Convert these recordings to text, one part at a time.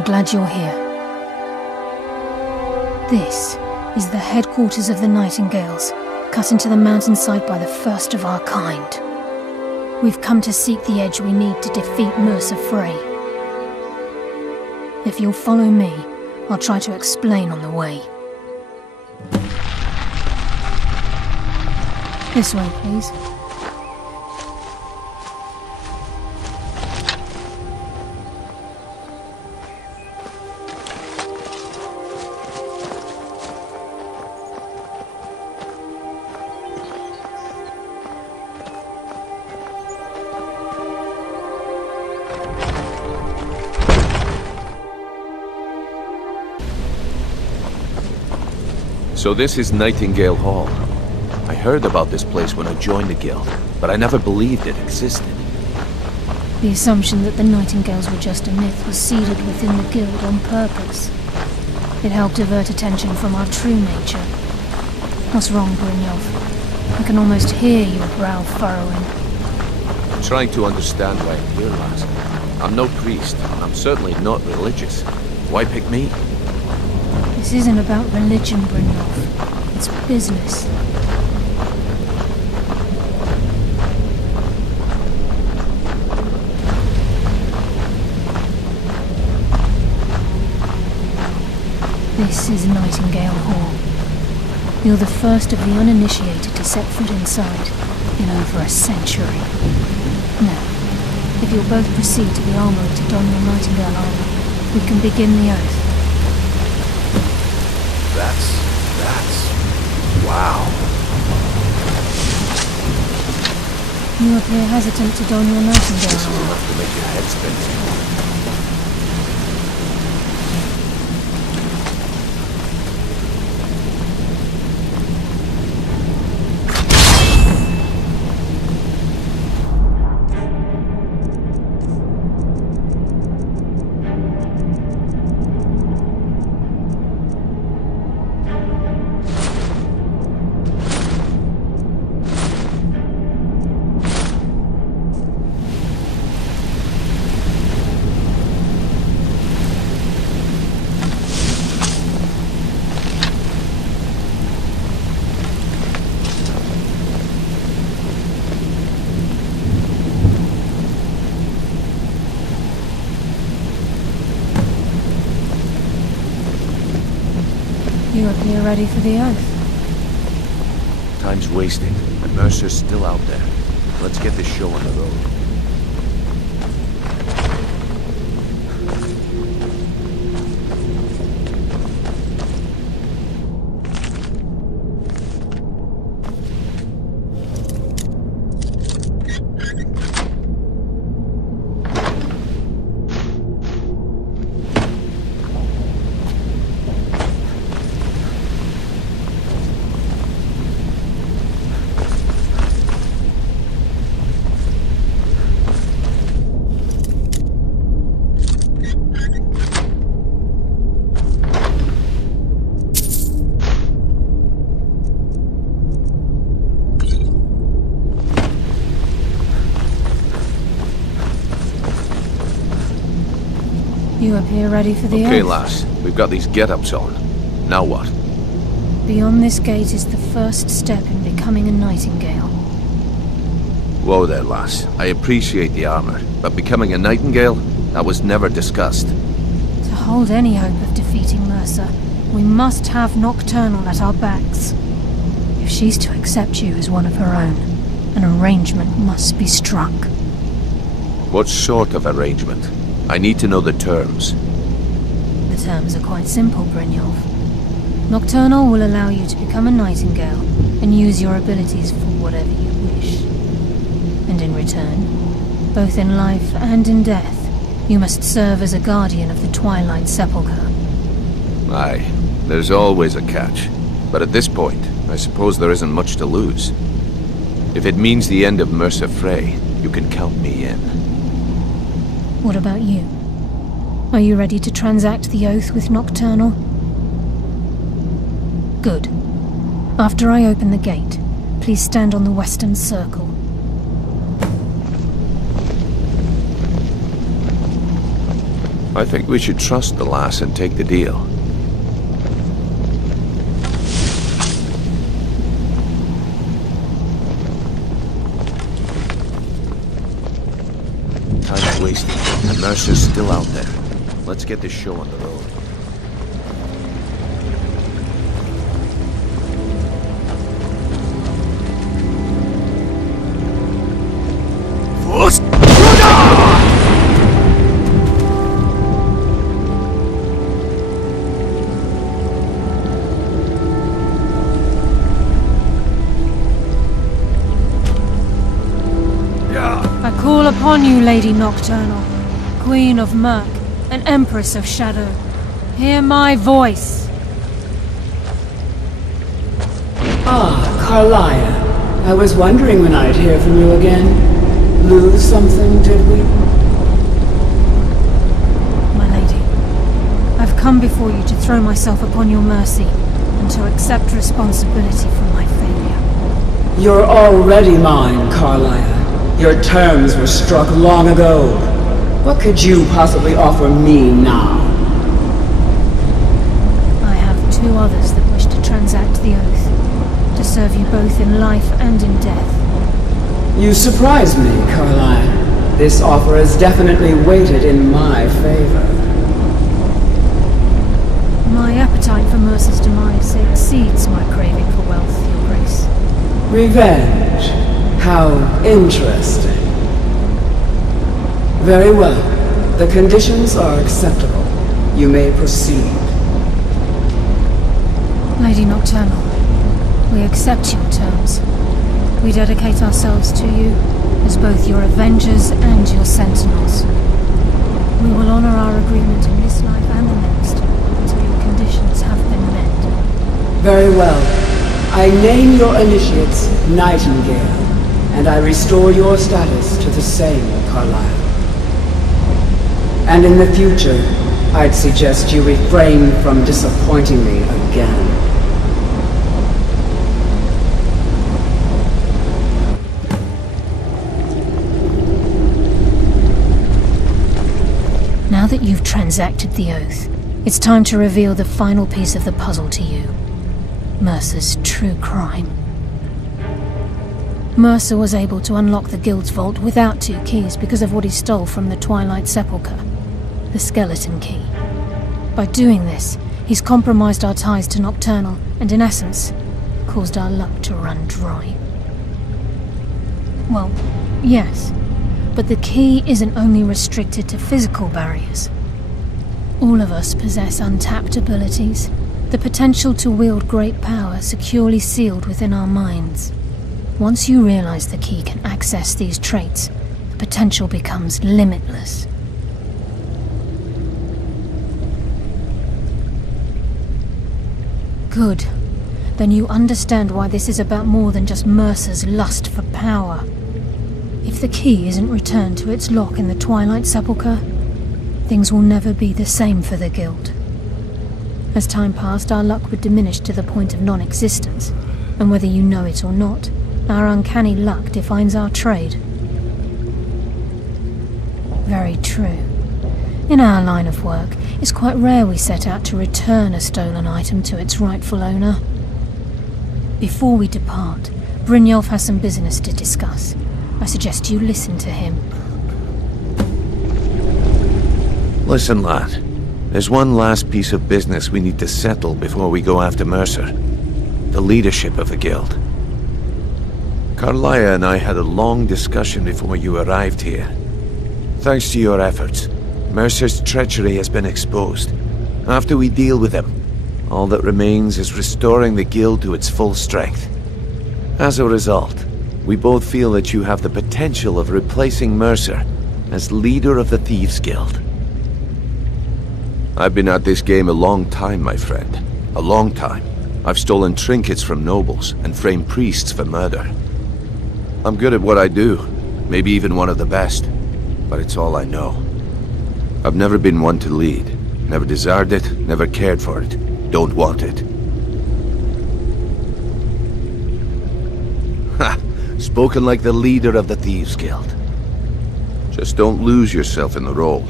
I'm glad you're here. This is the headquarters of the Nightingales, cut into the mountainside by the first of our kind. We've come to seek the edge we need to defeat Mercer Frey. If you'll follow me, I'll try to explain on the way. This way, please. So this is Nightingale Hall. I heard about this place when I joined the guild, but I never believed it existed. The assumption that the Nightingales were just a myth was seeded within the guild on purpose. It helped divert attention from our true nature. What's wrong, Brynjolf? I can almost hear your brow furrowing. I'm trying to understand why I'm here, lass. I'm no priest, and I'm certainly not religious. Why pick me? This isn't about religion, Brynjolf. It's business. This is Nightingale Hall. You're the first of the uninitiated to set foot inside in over a century. Now, if you'll both proceed to the Armour to don your Nightingale armor, we can begin the oath. Wow. You appear hesitant to don your Nightingale This is armor. enough to make your head spin. You appear ready for the oath. Time's wasting, and Mercer's still out there. Let's get this show on the road. You appear ready for the oath. Okay, lass. We've got these get-ups on. Now what? Beyond this gate is the first step in becoming a Nightingale. Whoa there, lass. I appreciate the armor, but becoming a Nightingale? That was never discussed. To hold any hope of defeating Mercer, we must have Nocturnal at our backs. If she's to accept you as one of her own, an arrangement must be struck. What sort of arrangement? I need to know the terms. The terms are quite simple, Brynjolf. Nocturnal will allow you to become a Nightingale and use your abilities for whatever you wish. And in return, both in life and in death, you must serve as a guardian of the Twilight Sepulchre. Aye, there's always a catch. But at this point, I suppose there isn't much to lose. If it means the end of Mercer Frey, you can count me in. What about you? Are you ready to transact the oath with Nocturnal? Good. After I open the gate, please stand on the western circle. I think we should trust the lass and take the deal. Time's wasting, and Mercer's still out there. Let's get this show on the road. I call upon you, Lady Nocturnal, Queen of Murk, and Empress of Shadow. Hear my voice. Ah, Karliah. I was wondering when I'd hear from you again. Lose something, did we? My lady, I've come before you to throw myself upon your mercy, and to accept responsibility for my failure. You're already mine, Karliah. Your terms were struck long ago. What could you possibly offer me now? I have two others that wish to transact the oath, to serve you both in life and in death. You surprise me, Karliah. This offer is definitely weighted in my favor. My appetite for Mercer's demise exceeds my craving for wealth, Your Grace. Revenge. How interesting. Very well. The conditions are acceptable. You may proceed. Lady Nocturnal, we accept your terms. We dedicate ourselves to you as both your avengers and your sentinels. We will honor our agreement in this life and the next until your conditions have been met. Very well. I name your initiates Nightingale, and I restore your status to the same, Karliah. And in the future, I'd suggest you refrain from disappointing me again. Now that you've transacted the oath, it's time to reveal the final piece of the puzzle to you. Mercer's true crime. Mercer was able to unlock the Guild's vault without 2 keys because of what he stole from the Twilight Sepulchre, the skeleton key. By doing this, he's compromised our ties to Nocturnal and, in essence, caused our luck to run dry. Well, yes, but the key isn't only restricted to physical barriers. All of us possess untapped abilities, the potential to wield great power securely sealed within our minds. Once you realize the key can access these traits, the potential becomes limitless. Good. Then you understand why this is about more than just Mercer's lust for power. If the key isn't returned to its lock in the Twilight Sepulchre, things will never be the same for the Guild. As time passed, our luck would diminish to the point of non-existence, and whether you know it or not, our uncanny luck defines our trade. Very true. In our line of work, it's quite rare we set out to return a stolen item to its rightful owner. Before we depart, Brynjolf has some business to discuss. I suggest you listen to him. Listen, lad. There's one last piece of business we need to settle before we go after Mercer. The leadership of the Guild. Karliah and I had a long discussion before you arrived here. Thanks to your efforts, Mercer's treachery has been exposed. After we deal with him, all that remains is restoring the Guild to its full strength. As a result, we both feel that you have the potential of replacing Mercer as leader of the Thieves Guild. I've been at this game a long time, my friend. A long time. I've stolen trinkets from nobles and framed priests for murder. I'm good at what I do, maybe even one of the best, but it's all I know. I've never been one to lead, never desired it, never cared for it, don't want it. Ha! Spoken like the leader of the Thieves Guild. Just don't lose yourself in the role,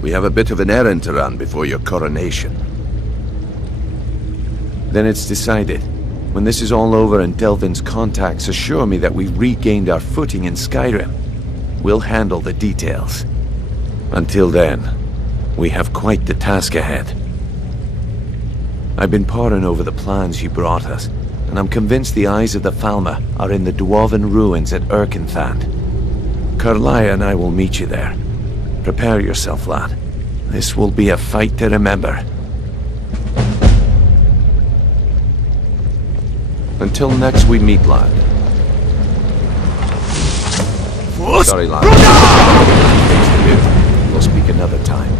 We have a bit of an errand to run before your coronation. Then it's decided. When this is all over and Delvin's contacts assure me that we've regained our footing in Skyrim, we'll handle the details. Until then, we have quite the task ahead. I've been poring over the plans you brought us, and I'm convinced the eyes of the Falmer are in the Dwarven ruins at Erkenthand. Karliah and I will meet you there. Prepare yourself, lad. This will be a fight to remember. Until next we meet, lad. Sorry, lad. Things to do. We'll speak another time.